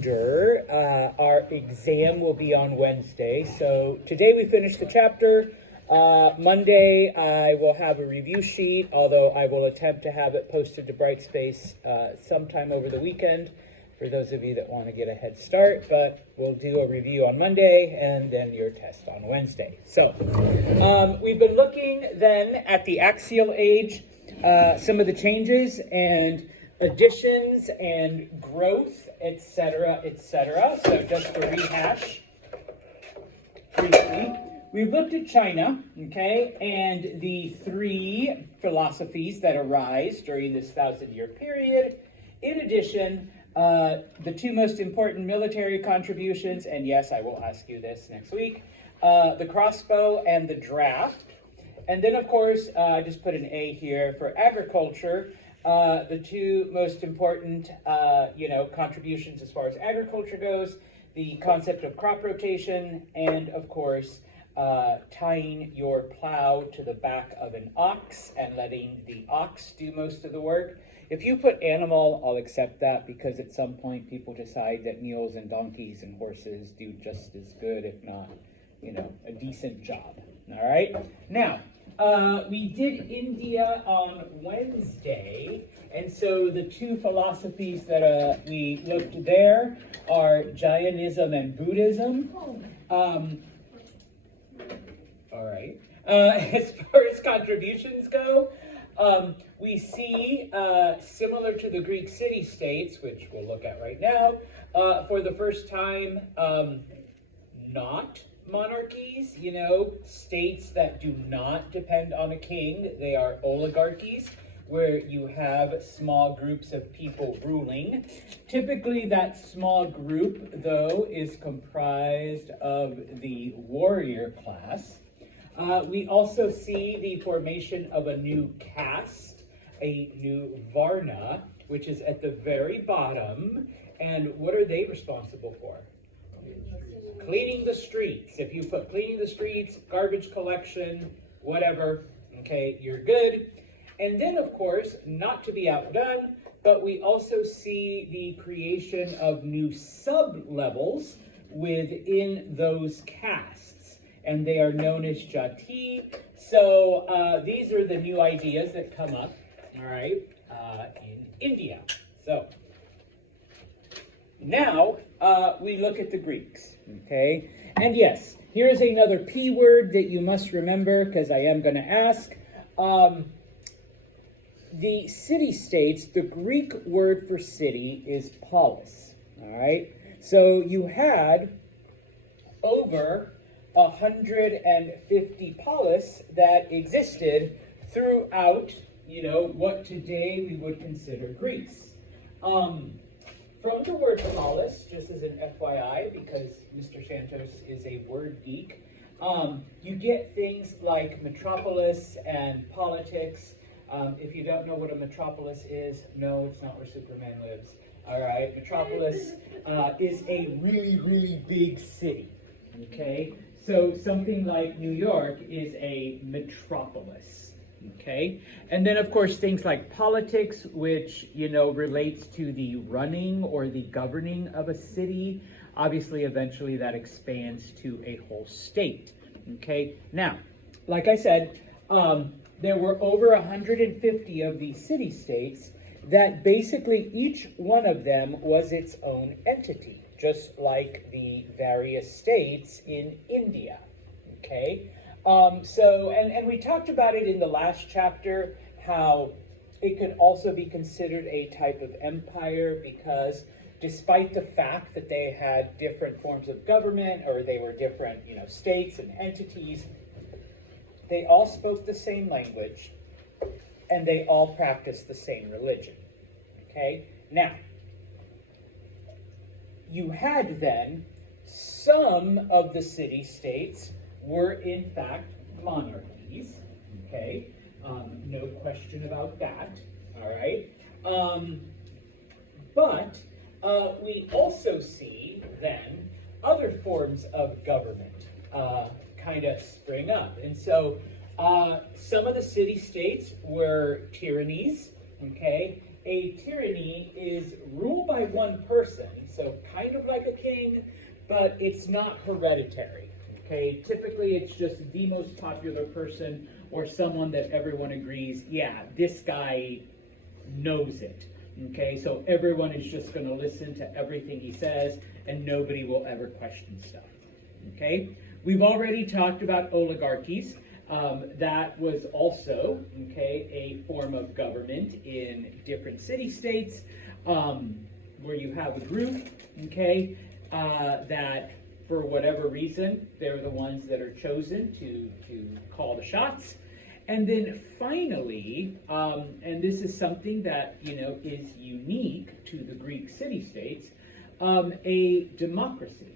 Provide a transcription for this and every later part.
reminder, our exam will be on Wednesday. So today we finished the chapter. Monday I will have a review sheet, although I will attempt to have it posted to Brightspace sometime over the weekend for those of you that want to get a head start. But we'll do a review on Monday and then your test on Wednesday. So we've been looking then at the axial age, some of the changes and additions and growth, etc., etc. So just to rehash briefly, we've looked at China, okay, and the three philosophies that arise during this 1,000-year period. In addition, the two most important military contributions, and yes, I will ask you this next week, the crossbow and the draft. And then, of course, I just put an A here for agriculture. The two most important, contributions as far as agriculture goes, the concept of crop rotation, and of course, tying your plow to the back of an ox and letting the ox do most of the work. If you put animal, I'll accept that, because at some point people decide that mules and donkeys and horses do just as good, if not, a decent job. All right? Now, we did India on Wednesday, and so the two philosophies that we looked there are Jainism and Buddhism. All right. As far as contributions go, we see, similar to the Greek city-states, which we'll look at right now, for the first time, not monarchies, states that do not depend on a king. They are oligarchies, where you have small groups of people ruling. Typically, that small group, though, is comprised of the warrior class. We also see the formation of a new caste, a new Varna, which is at the very bottom. And what are they responsible for? Cleaning the streets. If you put cleaning the streets, garbage collection, whatever, okay, you're good. And then, of course, not to be outdone, but we also see the creation of new sub-levels within those castes, and they are known as jati. So these are the new ideas that come up, all right, in India. So now we look at the Greeks, okay? And yes, here's another P word that you must remember, because I am going to ask. The city-states, the Greek word for city is polis, all right? So you had over 150 polis that existed throughout, what today we would consider Greece. From the word polis, just as an FYI, because Mr. Santos is a word geek, you get things like metropolis and politics. If you don't know what a metropolis is, no, it's not where Superman lives. All right, metropolis is a really, really big city, okay? So something like New York is a metropolis, okay? And then, of course, things like politics, which, relates to the running or the governing of a city. Obviously, eventually that expands to a whole state, okay? Now, like I said, there were over 150 of these city-states that basically each one of them was its own entity, just like the various states in India, okay? And we talked about it in the last chapter, how it could also be considered a type of empire, because despite the fact that they had different forms of government, or they were different, states and entities, they all spoke the same language, and they all practiced the same religion, okay? Now, you had then some of the city-states were in fact monarchies, okay? No question about that, all right? But we also see then other forms of government kind of spring up. And so some of the city-states were tyrannies, okay? A tyranny is rule by one person, so kind of but it's not hereditary. Okay, typically it's just the most popular person or someone that everyone agrees, yeah, this guy knows it. Okay, so everyone is just going to listen to everything he says and nobody will ever question stuff. Okay, we've already talked about oligarchies. That was also, okay, a form of government in different city-states where you have a group, okay, that for whatever reason, they're the ones that are chosen to call the shots. And then finally, and this is something that, is unique to the Greek city-states, a democracy.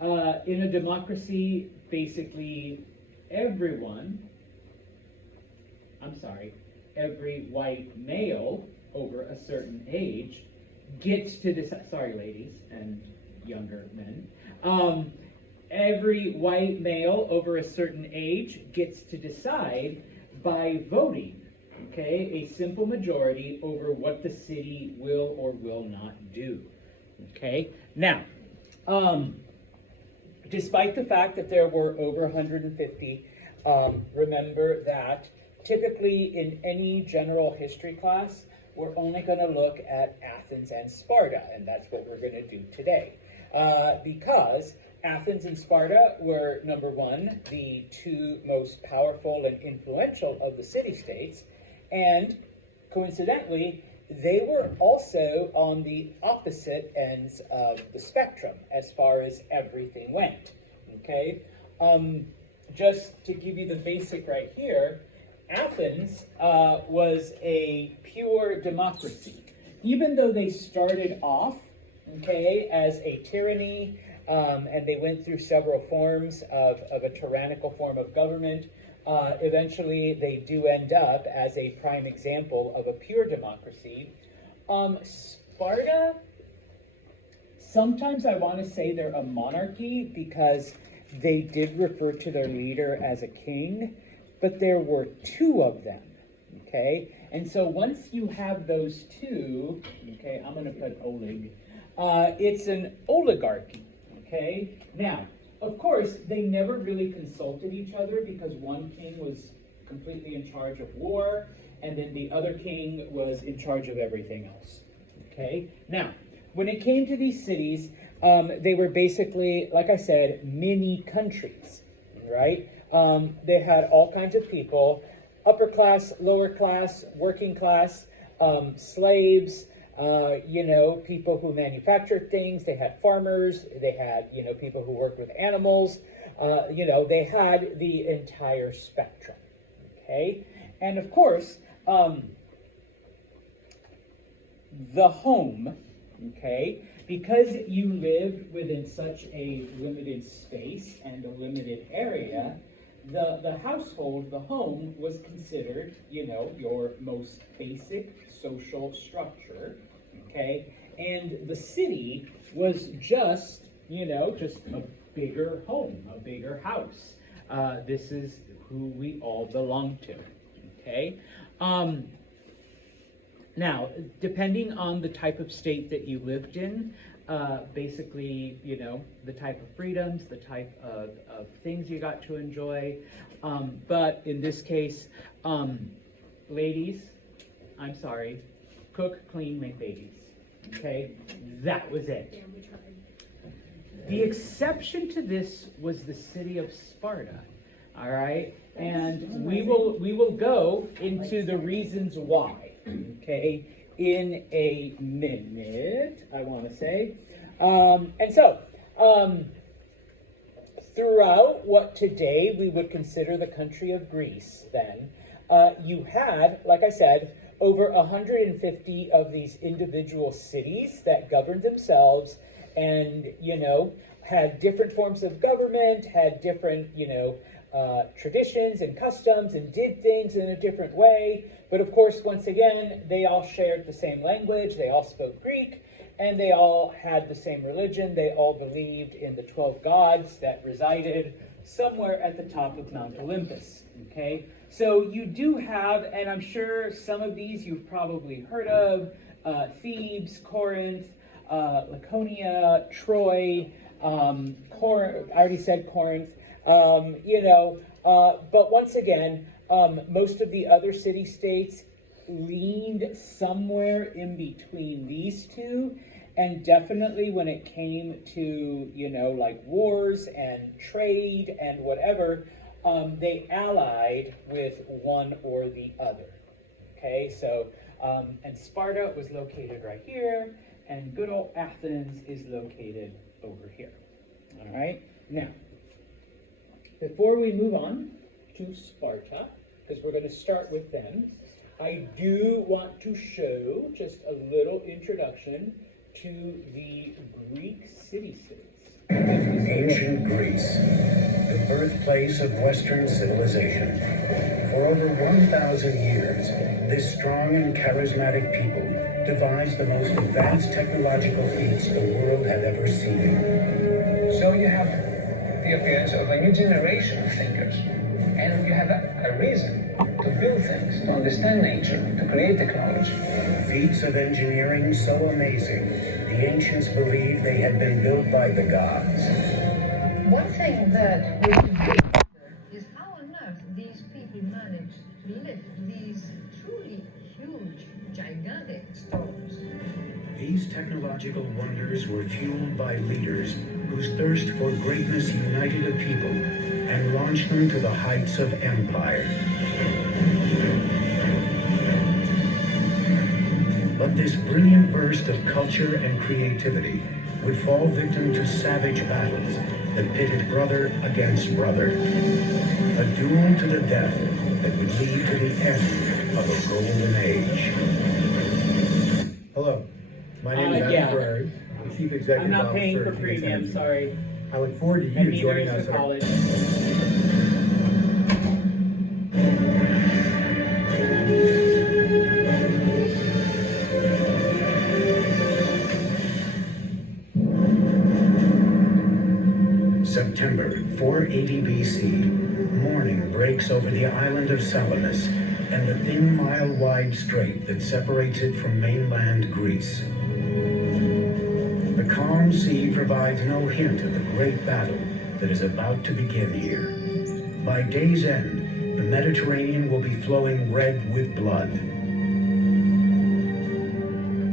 In a democracy, basically every white male over a certain age gets to decide, sorry ladies and younger men, every white male over a certain age gets to decide by voting, okay, a simple majority over what the city will or will not do, okay? Now, despite the fact that there were over 150, remember that typically in any general history class, we're only going to look at Athens and Sparta, and that's what we're going to do today. Because Athens and Sparta were, number one, the two most powerful and influential of the city-states, and coincidentally, they were also on the opposite ends of the spectrum as far as everything went, okay? Just to give you the basic right here, Athens was a pure democracy. Even though they started off, okay, as a tyranny, and they went through several forms of a tyrannical form of government, eventually they do end up as a prime example of a pure democracy. Sparta, sometimes I want to say they're a monarchy because they did refer to their leader as a king, but there were two of them, okay? And so once you have those two, okay, I'm going to put olig, it's an oligarchy, okay? Now, of course, they never really consulted each other because one king was completely in charge of war, and then the other king was in charge of everything else, okay? Now, when it came to these cities, they were basically, like I said, mini countries, right? They had all kinds of people, upper class, lower class, working class, slaves, people who manufactured things. They had farmers. They had, people who worked with animals. They had the entire spectrum, okay? And of course, the home, okay, because you lived within such a limited space and a limited area, the household, the home, was considered, your most basic social structure, okay? And the city was just, just a bigger home, a bigger house. This is who we all belong to, okay? Now, depending on the type of state that you lived in, basically, the type of freedoms, the type of things you got to enjoy. But in this case, ladies, I'm sorry, cook, clean, make babies. Okay? That was it. The exception to this was the city of Sparta. All right? And we will go into the reasons why. Okay, in a minute, I want to say. And so, throughout what today we would consider the country of Greece, then, you had, like I said, over 150 of these individual cities that governed themselves and, had different forms of government, had different, traditions and customs, and did things in a different way. But of course, once again, they all shared the same language, they all spoke Greek, and they all had the same religion. They all believed in the 12 gods that resided somewhere at the top of Mount Olympus, okay? So you do have, and I'm sure some of these you've probably heard of, Thebes, Corinth, Laconia, Troy, I already said Corinth. But once again, most of the other city-states leaned somewhere in between these two. And definitely when it came to, like wars and trade and whatever, they allied with one or the other. Okay, so, and Sparta was located right here, and good old Athens is located over here. All right, now, before we move on to Sparta, because we're going to start with them, I do want to show just a little introduction to the Greek city-states. Ancient Greece, the birthplace of Western civilization. For over 1,000 years, this strong and charismatic people devised the most advanced technological feats the world had ever seen. So you have the appearance of a new generation of thinkers, and you have a reason to build things, to understand nature, to create technology. Feats of engineering so amazing, the ancients believed they had been built by the gods. One thing that would be wonder is how on earth these people managed to lift these truly huge, gigantic stones. These technological wonders were fueled by leaders whose thirst for greatness united a people and launched them to the heights of empire. But this brilliant burst of culture and creativity would fall victim to savage battles that pitted brother against brother. A duel to the death that would lead to the end of a golden age. Hello, my name is Adam Ferrari, the Chief Executive I'm not Officer paying for of Phoenix premium, Energy. sorry. I look forward to And you neither joining is us. the college. September 480 BC, morning breaks over the island of Salamis and the thin mile-wide strait that separates it from mainland Greece. The calm sea provides no hint of the great battle that is about to begin here. By day's end, the Mediterranean will be flowing red with blood.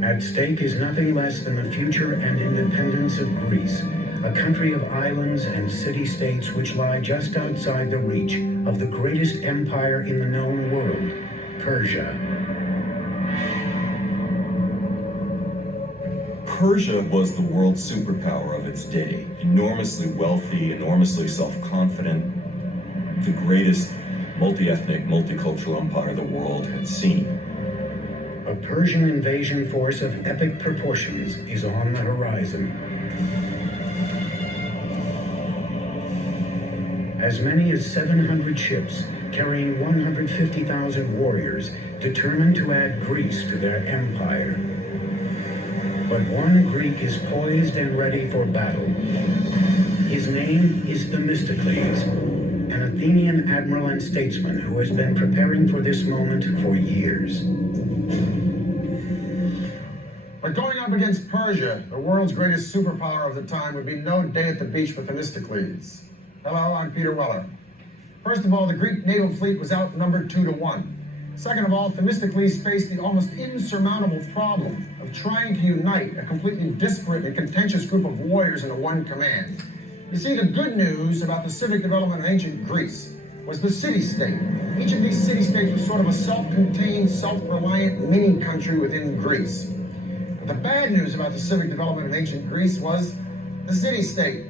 At stake is nothing less than the future and independence of Greece, a country of islands and city-states which lie just outside the reach of the greatest empire in the known world, Persia. Persia was the world superpower of its day, enormously wealthy, enormously self-confident, the greatest multi-ethnic, multicultural empire the world had seen. A Persian invasion force of epic proportions is on the horizon. As many as 700 ships carrying 150,000 warriors determined to add Greece to their empire. But one Greek is poised and ready for battle. His name is Themistocles, an Athenian admiral and statesman who has been preparing for this moment for years. But going up against Persia, the world's greatest superpower of the time, would be no day at the beach for Themistocles. Hello, I'm Peter Weller. First of all, the Greek naval fleet was outnumbered 2-1. Second of all, Themistocles faced the almost insurmountable problem of trying to unite a completely disparate and contentious group of warriors into one command. You see, the good news about the civic development of ancient Greece was the city-state. Each of these city-states was sort of a self-contained, self-reliant mini-country within Greece. But the bad news about the civic development of ancient Greece was the city-state.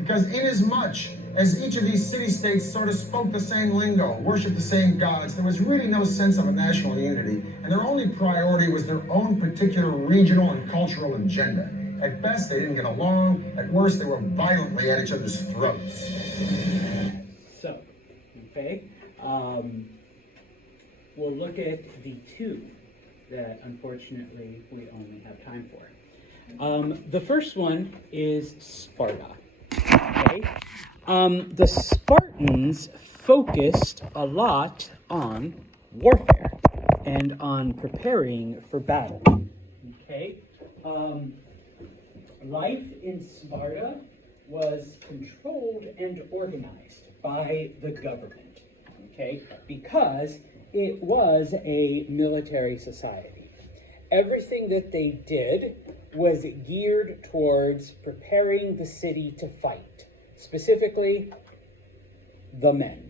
Because inasmuch as each of these city-states sort of spoke the same lingo, worshiped the same gods, there was really no sense of a national unity, and their only priority was their own particular regional and cultural agenda. At best, they didn't get along. At worst, they were violently at each other's throats. So, okay, we'll look at the two that unfortunately we only have time for. The first one is Sparta. Okay. The Spartans focused a lot on warfare and on preparing for battle. Okay. life in Sparta was controlled and organized by the government, okay? Because it was a military society. Everything that they did was geared towards preparing the city to fight, specifically the men,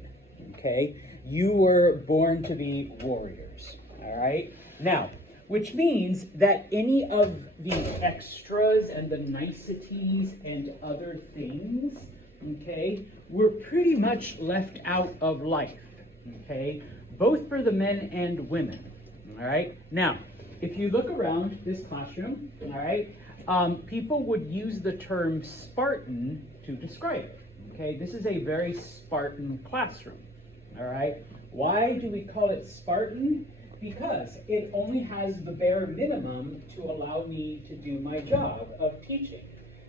okay? You were born to be warriors, all right? Now, which means that any of the extras and the niceties and other things, okay, were pretty much left out of life, okay? Both for the men and women, all right? Now, if you look around this classroom, all right, people would use the term Spartan to describe it, okay? This is a very Spartan classroom, all right? Why do we call it Spartan? Because it only has the bare minimum to allow me to do my job of teaching.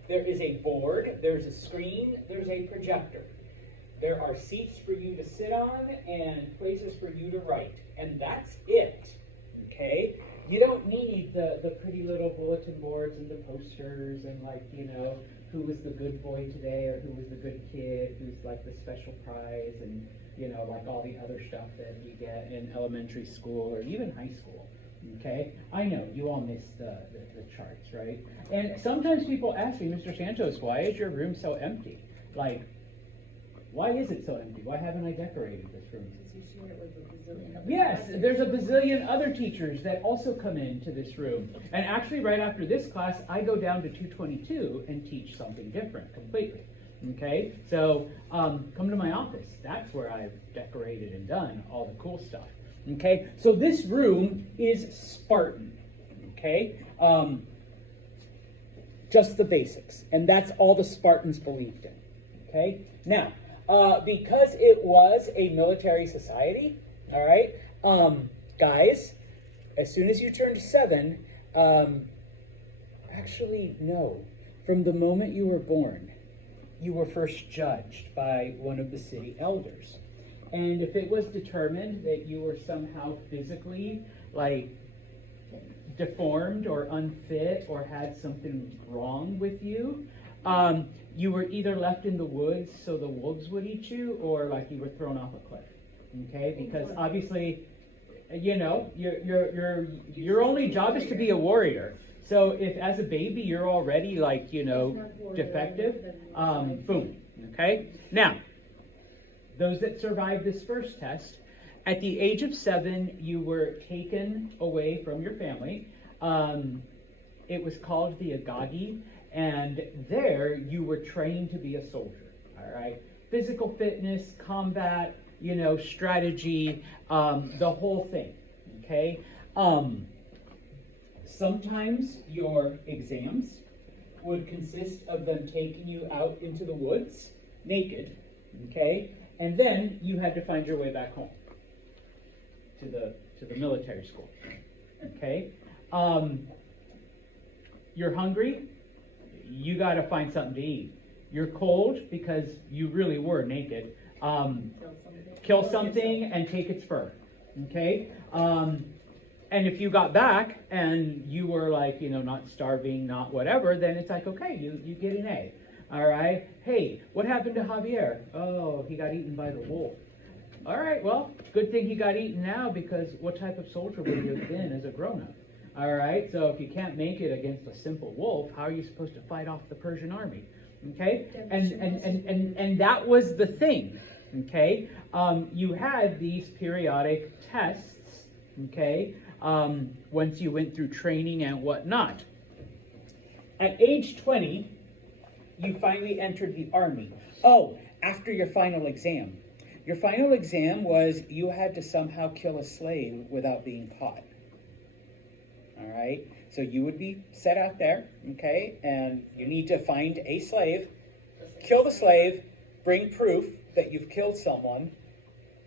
There is a board, there's a screen, there's a projector. There are seats for you to sit on and places for you to write, and that's it, okay? You don't need the pretty little bulletin boards and the posters and like, you know, who was the good boy today or who was the good kid, who's like the special prize and, you know, like all the other stuff that you get in elementary school or even high school, okay? I know, you all miss the charts, right? And sometimes people ask me, Mr. Santos, why is your room so empty? Like, why is it so empty? Why haven't I decorated this room? Yes, there's a bazillion other teachers that also come into this room. And actually, right after this class, I go down to 222 and teach something different completely. Okay, so come to my office. That's where I've decorated and done all the cool stuff. Okay, so this room is Spartan. Okay, just the basics, and that's all the Spartans believed in. Okay, now because it was a military society, all right, guys, as soon as you turned 7, actually no, from the moment you were born, you were first judged by one of the city elders. And if it was determined that you were somehow physically, like, deformed or unfit or had something wrong with you, you were either left in the woods so the wolves would eat you, or like you were thrown off a cliff. Okay, because obviously, you know, your only job is to be a warrior. So if as a baby you're already like, you know, defective, boom. Okay. Now, those that survived this first test, at the age of 7, you were taken away from your family. It was called the Agagi, and there you were trained to be a soldier. All right, physical fitness, combat, you know, strategy, the whole thing. Okay. Sometimes your exams would consist of them taking you out into the woods naked, okay, and then you had to find your way back home to the military school, okay. You're hungry, you got to find something to eat. You're cold because you really were naked. Kill something and take its fur, okay. And if you got back and you were like, you know, not starving, not whatever, then it's like, okay, you get an A. All right. Hey, what happened to Javier? Oh, he got eaten by the wolf. All right, well, good thing he got eaten now, because what type of soldier would he have been as a grown-up? All right, so if you can't make it against a simple wolf, how are you supposed to fight off the Persian army? Okay, and that was the thing. Okay, you had these periodic tests. Okay. Once you went through training and whatnot. At age 20, you finally entered the army. Oh, after your final exam. Your final exam was you had to somehow kill a slave without being caught. All right? So you would be set out there, okay? And you need to find a slave, kill the slave, bring proof that you've killed someone,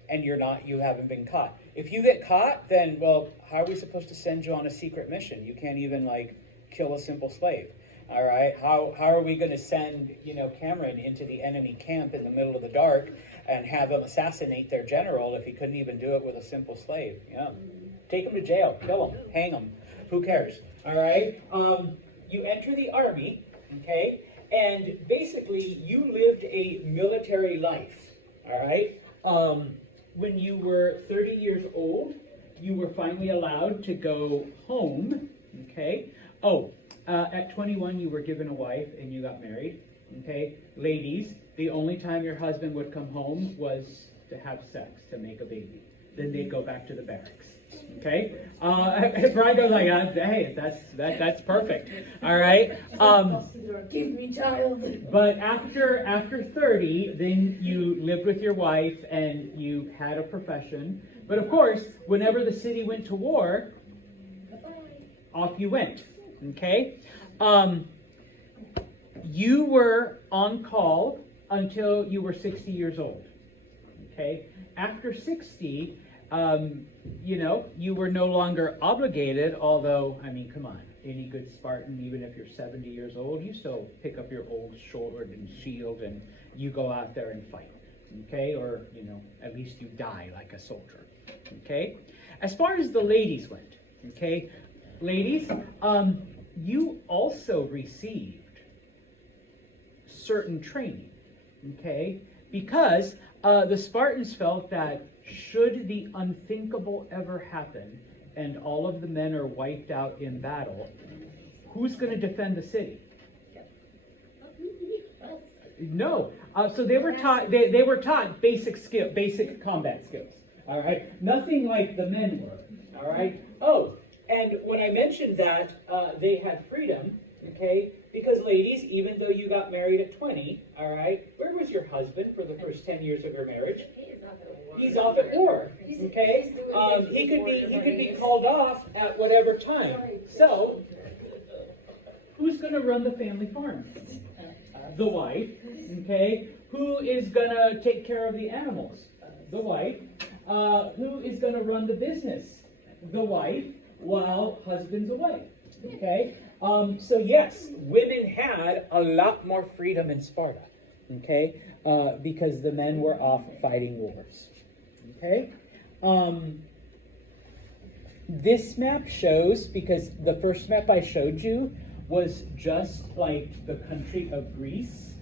and you haven't been caught. If you get caught, then, well, how are we supposed to send you on a secret mission? You can't even, like, kill a simple slave, all right? How are we going to send, you know, Cameron into the enemy camp in the middle of the dark and have him assassinate their general if he couldn't even do it with a simple slave? Yeah. Take him to jail, kill him, hang him, who cares, all right? You enter the army, okay? And basically, you lived a military life, all right? When you were 30 years old, you were finally allowed to go home, okay? At 21, you were given a wife and you got married, okay? Ladies, the only time your husband would come home was to have sex, to make a baby. Then they'd go back to the barracks, okay? Brian goes like, hey, that's perfect, all right? Give me child. But after 30, then you lived with your wife and you had a profession. But of course, whenever the city went to war, off you went, okay? You were on call until you were 60 years old, okay? After 60, you were no longer obligated, although, I mean, come on, any good Spartan, even if you're 70 years old, you still pick up your old sword and shield and you go out there and fight, okay? Or, at least you die like a soldier, okay? As far as the ladies went, okay? Ladies, you also received certain training, okay? Because the Spartans felt that should the unthinkable ever happen and all of the men are wiped out in battle, who's going to defend the city? No. So they were taught. They were taught basic combat skills. All right. Nothing like the men were. All right. Oh, and when I mentioned that they had freedom, okay, because ladies, even though you got married at 20, all right, where was your husband for the first 10 years of your marriage? He's off at war. Okay, he could be called off at whatever time. So, who's going to run the family farm? The wife. Okay, who is going to take care of the animals? The wife. Who is going to run the business? The wife, while husband's away. Okay, so yes, women had a lot more freedom in Sparta. Okay, because the men were off fighting wars. Okay, this map shows, because the first map I showed you was just like the country of Greece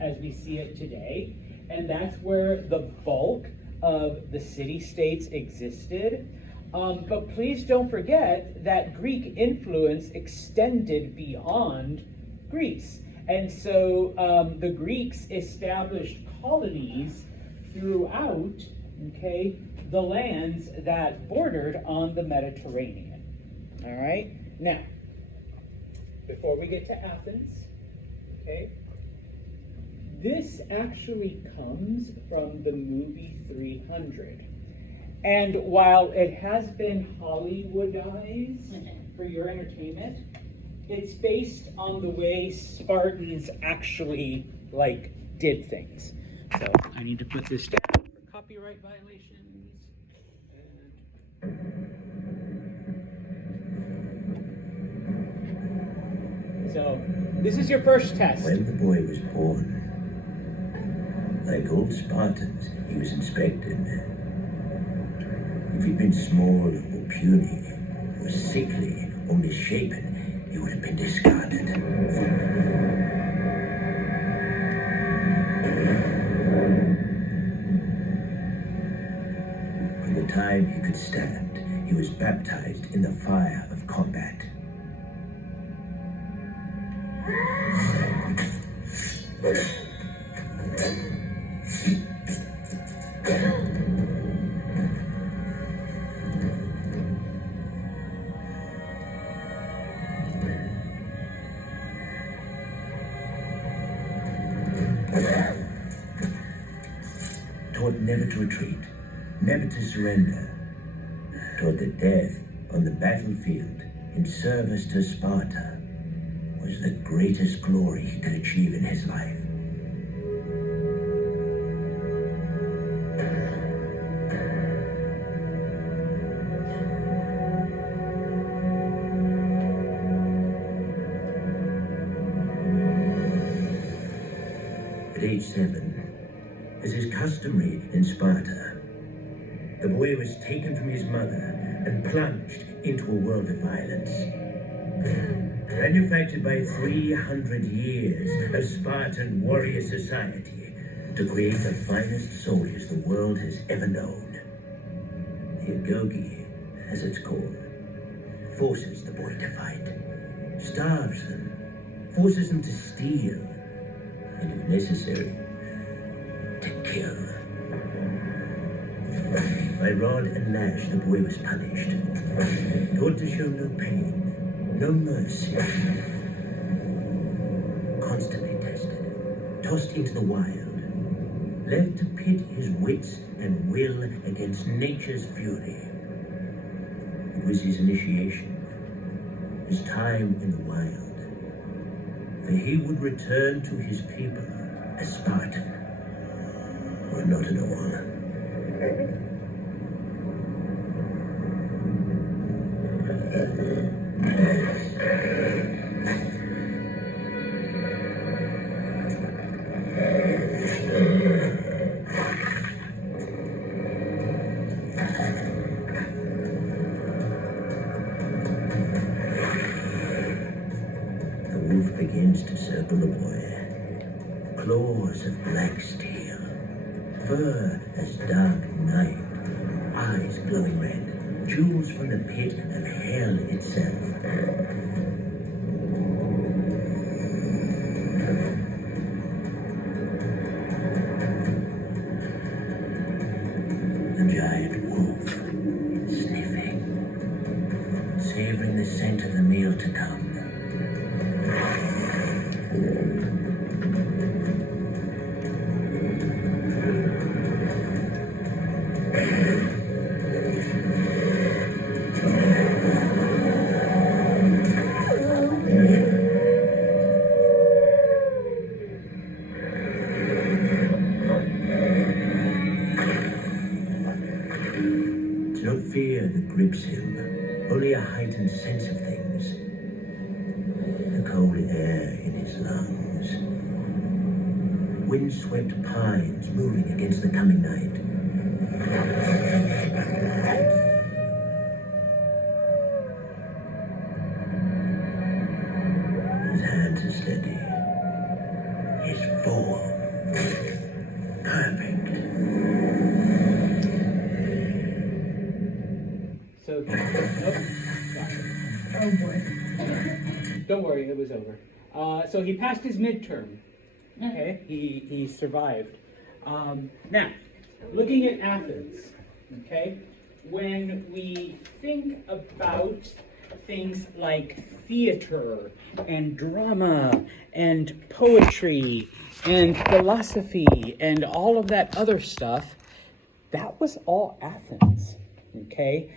as we see it today, and that's where the bulk of the city-states existed. But please don't forget that Greek influence extended beyond Greece, and so the Greeks established colonies throughout, okay, the lands that bordered on the Mediterranean. All right? Now, before we get to Athens, okay, this actually comes from the movie 300. And while it has been Hollywoodized for your entertainment, it's based on the way Spartans actually, did things. So I need to put this down for copyright violations. So this is your first test. When the boy was born, like old Spartans, he was inspected. If he'd been small or puny, or sickly or misshapen, he would have been discarded. From the time he could stand, he was baptized in the fire of combat. Taught never to retreat, never to surrender. Taught that death on the battlefield in service to Sparta was the greatest glory he could achieve in his life. At age 7, as is customary in Sparta, the boy was taken from his mother and plunged into a world of violence. manufactured by 300 years of Spartan warrior society to create the finest soldiers the world has ever known. The Agogi, as it's called, forces the boy to fight, starves them, forces them to steal, and if necessary, to kill. By rod and lash, the boy was punished, taught to show no pain, no mercy, constantly tested, tossed into the wild, left to pit his wits and will against nature's fury. It was his initiation, his time in the wild, for he would return to his people a Spartan, or not at all. The wolf begins to circle the boy. Claws of black steel, fur as dark night, eyes glowing red, jewels from the pit of hell itself. The giant wolf, sniffing, savoring the scent of the meal to come. It's not fear that grips him, only a heightened sense of things. The cold air in his lungs. Wind-swept pines moving against the coming night. His hands are steady. His form perfect. So, nope, Oh boy. don't worry, it was over. So he passed his midterm. Okay, he survived. Now, looking at Athens, okay, when we think about things like theater and drama and poetry and philosophy and all of that other stuff, that was all Athens, okay?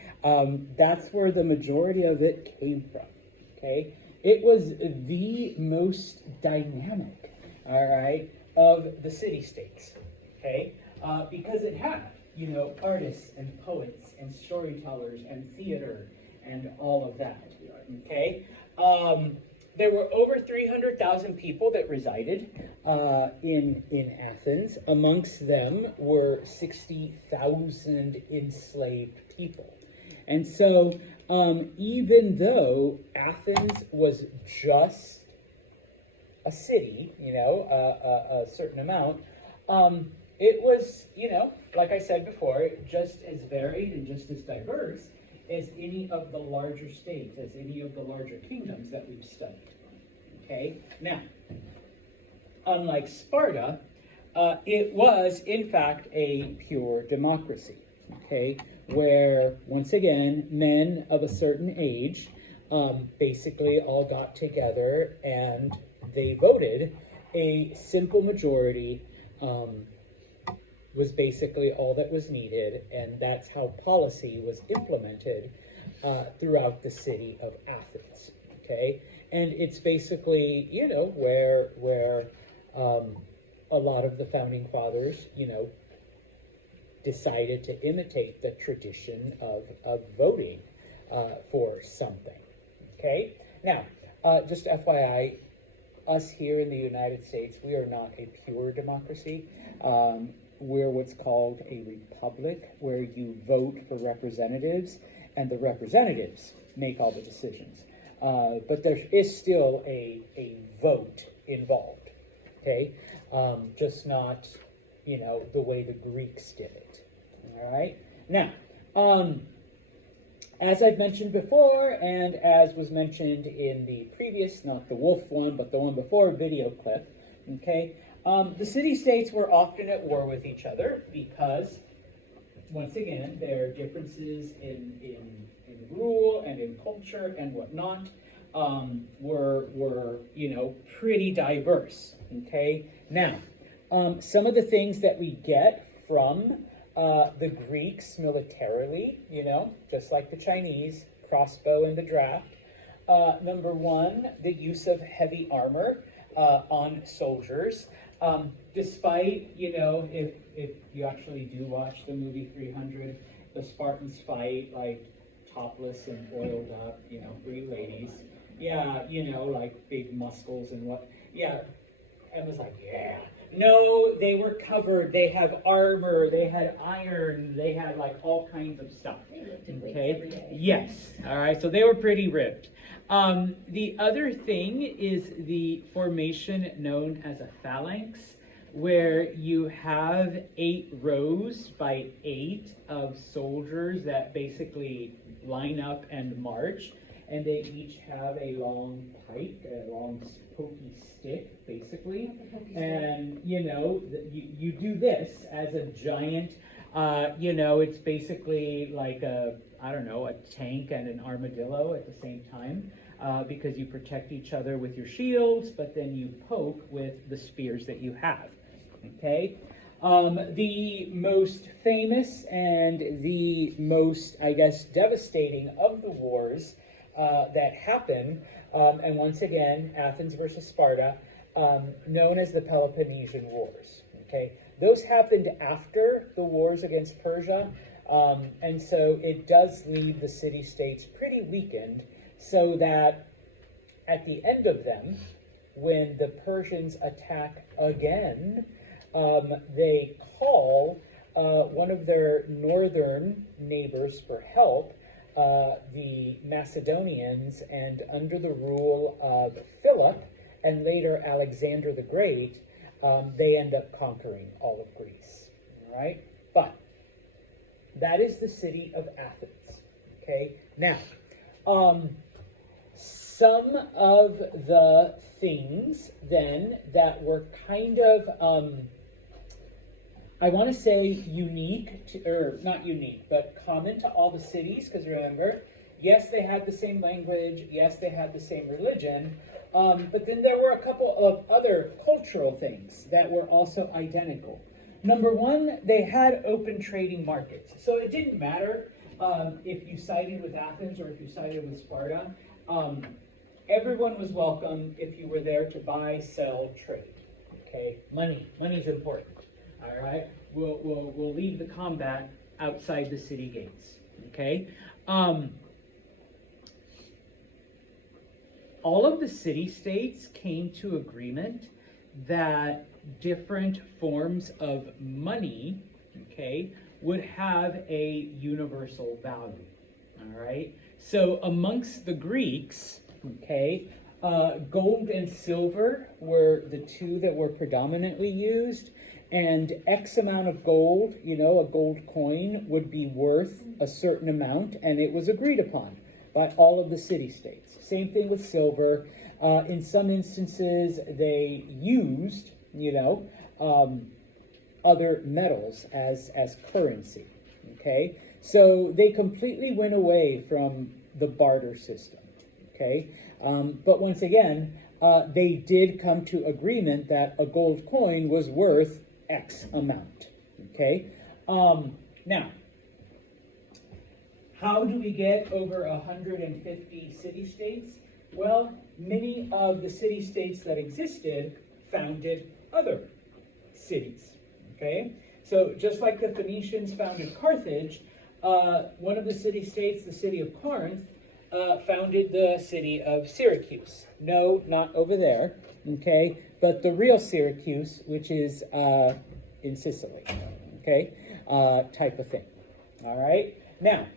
That's where the majority of it came from, okay? It was the most dynamic, all right, of the city-states, okay? Because it had, you know, artists and poets and storytellers and theater and all of that, okay? There were over 300,000 people that resided in Athens. Amongst them were 60,000 enslaved people. And so even though Athens was just a city, you know, a certain amount, it was, you know, like I said before, just as varied and just as diverse as any of the larger states, as any of the larger kingdoms that we've studied. Okay? Now, unlike Sparta, it was, in fact, a pure democracy. Okay? Where, once again, men of a certain age basically all got together and they voted. A simple majority was basically all that was needed, and that's how policy was implemented throughout the city of Athens, okay? And it's basically, you know, where a lot of the founding fathers, you know, decided to imitate the tradition of voting for something, okay? Now, just FYI, us here in the United States, we are not a pure democracy. We're what's called a republic, where you vote for representatives, and the representatives make all the decisions. but there is still a vote involved, okay? Just not, you know, the way the Greeks did it, all right? Now, as I've mentioned before, and as was mentioned in the previous, not the wolf one, but the one before, video clip, okay? The city-states were often at war with each other because, once again, there are differences in rule and in culture and whatnot were you know, pretty diverse, okay? Now, some of the things that we get from the Greeks militarily, you know, just like the Chinese, crossbow in the draft. Number one, the use of heavy armor on soldiers. Despite, you know, if you actually do watch the movie 300, the Spartans fight like topless and oiled up, you know, pretty ladies. Yeah, you know, like big muscles and what. Yeah, Emma's like, yeah. No, they were covered. They have armor. They had iron. They had like all kinds of stuff. Okay. Yes. All right. So they were pretty ripped. The other thing is the formation known as a phalanx, where you have 8 rows by 8 of soldiers that basically line up and march, and they each have a long pike, a long pokey stick, basically. And, you know, you do this as a giant, you know, it's basically like a, I don't know, a tank and an armadillo at the same time, because you protect each other with your shields, but then you poke with the spears that you have, okay? The most famous and the most, I guess, devastating of the wars that happened, and once again, Athens versus Sparta, known as the Peloponnesian Wars, okay? Those happened after the wars against Persia, and so it does leave the city-states pretty weakened, so that at the end of them, when the Persians attack again, they call one of their northern neighbors for help, the Macedonians, and under the rule of Philip and later Alexander the Great, they end up conquering all of Greece, all right? But that is the city of Athens, okay? Now, some of the things then that were kind of, I want to say unique, or not unique, but common to all the cities, because remember, yes, they had the same language, yes, they had the same religion, but then there were a couple of other cultural things that were also identical. Number one, they had open trading markets. So it didn't matter if you sided with Athens or if you sided with Sparta. Everyone was welcome if you were there to buy, sell, trade. Okay, money's important. All right, we'll leave the combat outside the city gates. Okay, all of the city-states came to agreement that different forms of money, okay, would have a universal value. All right, so amongst the Greeks, okay, gold and silver were the two that were predominantly used, and X amount of gold, you know, a gold coin would be worth a certain amount, and it was agreed upon by all of the city-states. Same thing with silver. In some instances, they used, you know, other metals as currency, okay? So they completely went away from the barter system, okay? But once again, they did come to agreement that a gold coin was worth X amount, okay? Now, how do we get over 150 city-states? Well, many of the city-states that existed founded other cities, okay? So just like the Phoenicians founded Carthage, one of the city-states, the city of Corinth, founded the city of Syracuse. No, not over there, okay? But the real Syracuse, which is in Sicily, okay? Type of thing, all right? Now,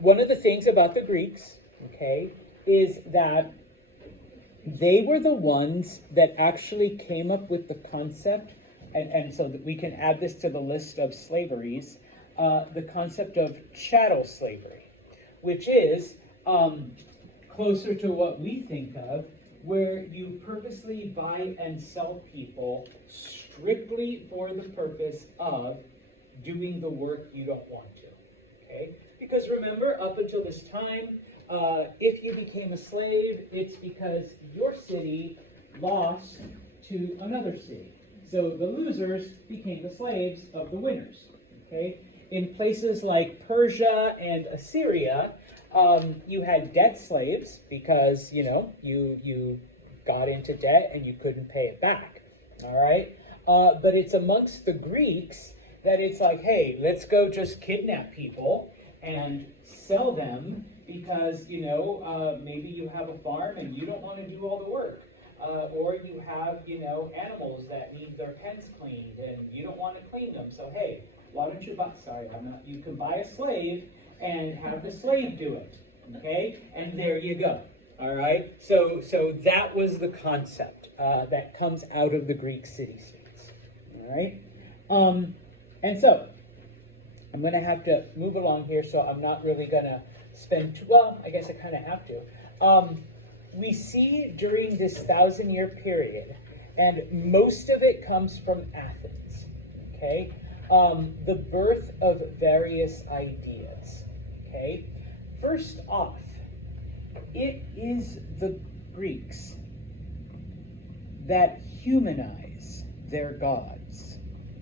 one of the things about the Greeks, okay, is that they were the ones that actually came up with the concept, and so that we can add this to the list of slaveries, the concept of chattel slavery, which is closer to what we think of, where you purposely buy and sell people strictly for the purpose of doing the work you don't want to, okay? Because remember, up until this time, if you became a slave, it's because your city lost to another city. So the losers became the slaves of the winners, okay? In places like Persia and Assyria, you had debt slaves because, you got into debt and you couldn't pay it back, all right? But it's amongst the Greeks that it's like, hey, let's go just kidnap people and sell them because, maybe you have a farm and you don't want to do all the work. Or you have, animals that need their pens cleaned and you don't want to clean them. So, hey, why don't you can buy a slave and have the slave do it, okay? And there you go, all right? So that was the concept that comes out of the Greek city-states, all right? And so I'm going to have to move along here, so I'm not really going to spend well, I guess I kind of have to. We see during this 1,000-year period, and most of it comes from Athens, okay? The birth of various ideas, okay? First off, it is the Greeks that humanize their gods,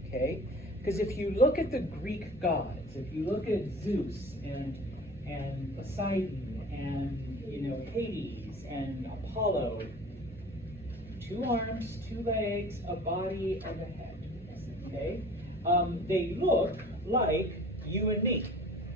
okay? Because if you look at the Greek gods, if you look at Zeus and Poseidon and, Hades and Apollo, 2 arms, 2 legs, a body, and a head, okay? They look like you and me,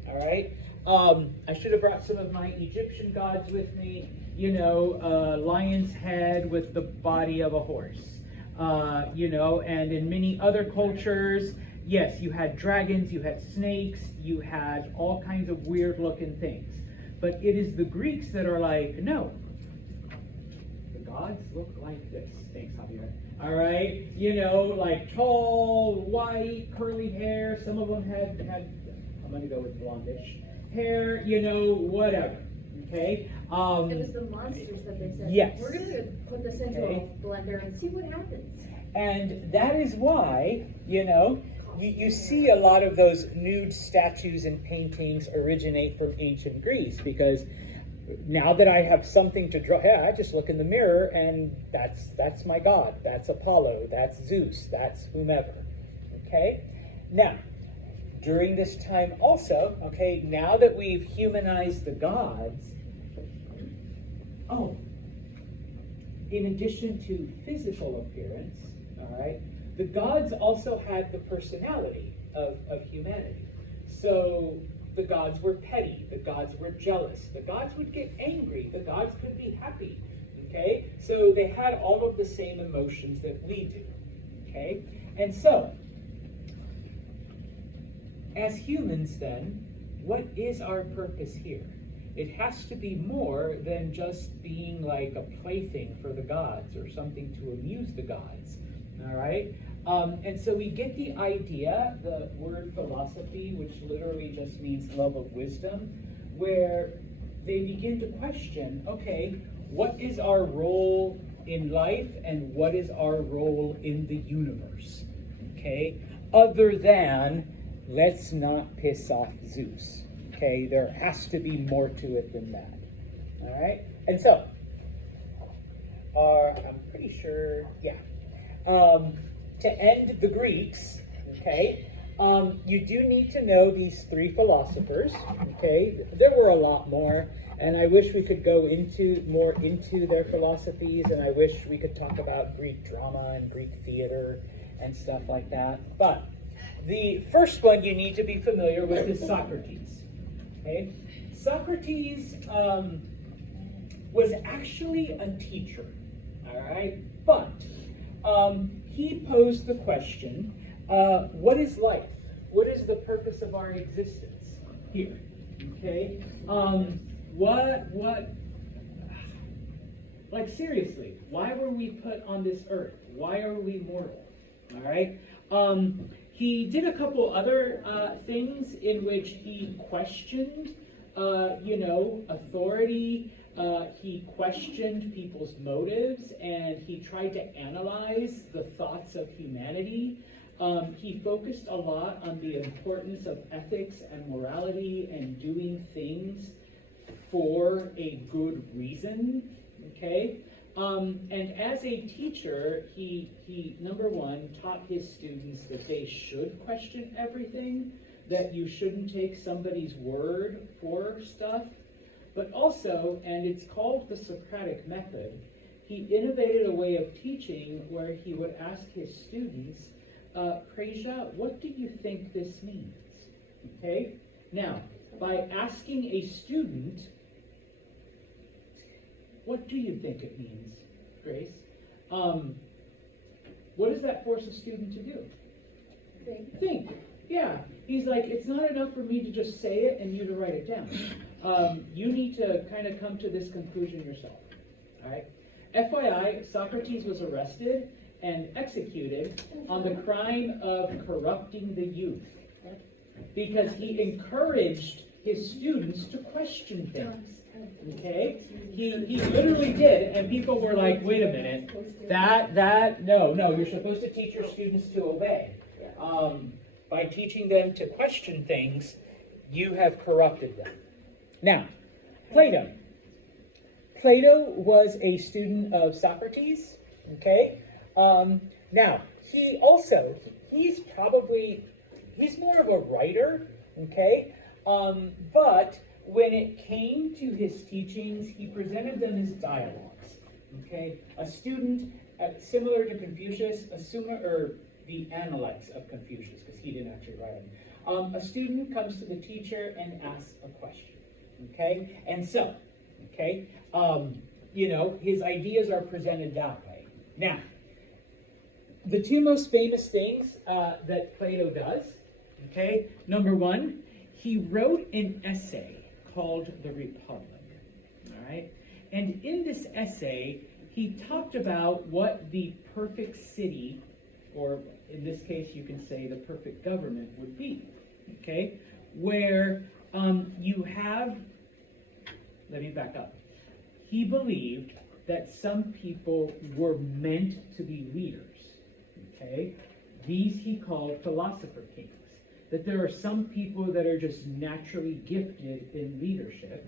all right? I should have brought some of my Egyptian gods with me, lion's head with the body of a horse, and in many other cultures, yes, you had dragons, you had snakes, you had all kinds of weird looking things. But it is the Greeks that are like, no, the gods look like this. Thanks, Javier. All right, like tall, white, curly hair. Some of them had I'm going to go with blondish hair, whatever. Okay. It was the monsters that they said. Yes. We're going to put this into a blender and see what happens. And that is why, you see a lot of those nude statues and paintings originate from ancient Greece, because now that I have something to draw, I just look in the mirror and that's my god, that's Apollo, that's Zeus, that's whomever, okay? Now, during this time also, okay, now that we've humanized the gods, in addition to physical appearance, all right, the gods also had the personality of humanity. So the gods were petty, the gods were jealous, the gods would get angry, the gods could be happy, okay? So they had all of the same emotions that we do, okay? And so, as humans then, what is our purpose here? It has to be more than just being like a plaything for the gods or something to amuse the gods, all right? And so we get the idea, the word philosophy, which literally just means love of wisdom, where they begin to question, okay, what is our role in life and what is our role in the universe, okay? Other than, let's not piss off Zeus, okay? There has to be more to it than that, all right? And so, I'm pretty sure, yeah. To end the Greeks, okay, you do need to know these 3 philosophers, okay? There were a lot more, and I wish we could go more into their philosophies, and I wish we could talk about Greek drama and Greek theater and stuff like that. But the first one you need to be familiar with is Socrates, okay? Socrates was actually a teacher, all right? But he posed the question, what is life? What is the purpose of our existence here? Okay? Like seriously, why were we put on this earth? Why are we mortal? All right. He did a couple other things in which he questioned, authority. He questioned people's motives, and he tried to analyze the thoughts of humanity. He focused a lot on the importance of ethics and morality and doing things for a good reason. Okay. And as a teacher, he number one, taught his students that they should question everything, that you shouldn't take somebody's word for stuff, but also, and it's called the Socratic method, he innovated a way of teaching where he would ask his students, Preja, what do you think this means? Okay? Now, by asking a student, what do you think it means, Grace? What does that force a student to do? Think. Yeah. He's like, it's not enough for me to just say it and you to write it down. You need to kind of come to this conclusion yourself. All right? FYI, Socrates was arrested and executed on the crime of corrupting the youth because he encouraged his students to question things. Okay? He literally did, and people were like, wait a minute, no, you're supposed to teach your students to obey. By teaching them to question things, you have corrupted them. Now, Plato. Plato was a student of Socrates, okay? Now, he's more of a writer, okay? But when it came to his teachings, he presented them as dialogues, okay? A student, similar to Confucius, the Analects of Confucius, because he didn't actually write them. A student comes to the teacher and asks a question, okay? And so, okay, his ideas are presented that way. Now, the two most famous things that Plato does, okay, number one, he wrote an essay called The Republic, all right? And in this essay, he talked about what the perfect city, or in this case, you can say the perfect government would be, okay? Where you have, let me back up. He believed that some people were meant to be leaders, okay? These he called philosopher kings. That there are some people that are just naturally gifted in leadership.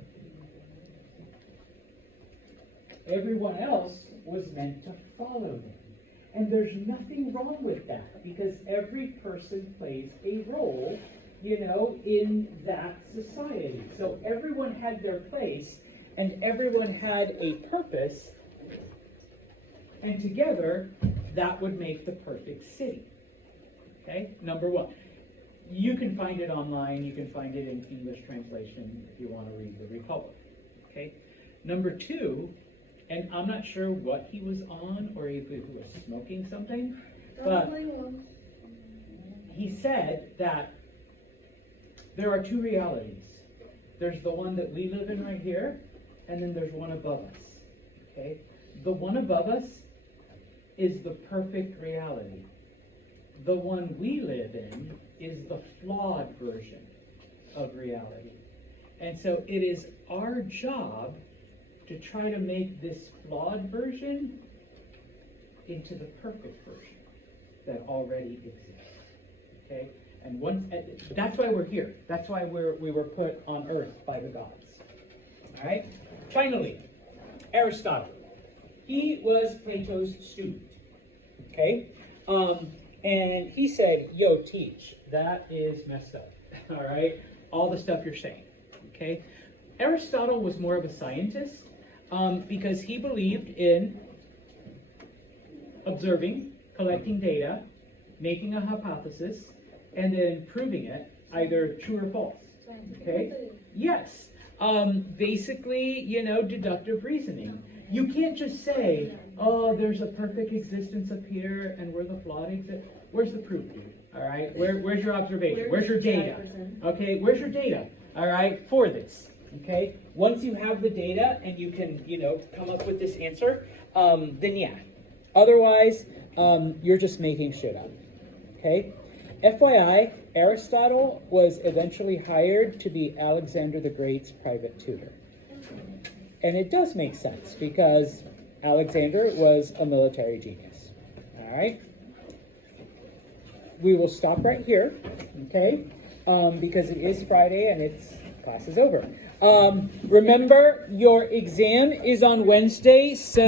Everyone else was meant to follow them. And there's nothing wrong with that, because every person plays a role, in that society. So everyone had their place, and everyone had a purpose, and together, that would make the perfect city. Okay, number one. You can find it online, you can find it in English translation if you want to read The Republic. Okay? Number two, and I'm not sure what he was on or if he was smoking something, but he said that there are two realities. There's the one that we live in right here, and then there's one above us. Okay? The one above us is the perfect reality. The one we live in is the flawed version of reality. And so it is our job to try to make this flawed version into the perfect version that already exists. Okay? And that's why we're here. That's why we were put on earth by the gods. All right? Finally, Aristotle. He was Plato's student. Okay? And he said, yo, teach, that is messed up, all right? All the stuff you're saying, okay? Aristotle was more of a scientist because he believed in observing, collecting data, making a hypothesis, and then proving it, either true or false, okay? Yes, basically, deductive reasoning. You can't just say, oh, there's a perfect existence up here and we're the flawed exist. Where's the proof, dude? All right, where's your observation? Where's your data? Okay, where's your data? All right, for this. Okay, once you have the data and you can, come up with this answer, then yeah. Otherwise, you're just making shit up. Okay? FYI, Aristotle was eventually hired to be Alexander the Great's private tutor. And it does make sense because Alexander was a military genius. All right? We will stop right here, okay? Because it is Friday and class is over. Remember, your exam is on Wednesday, so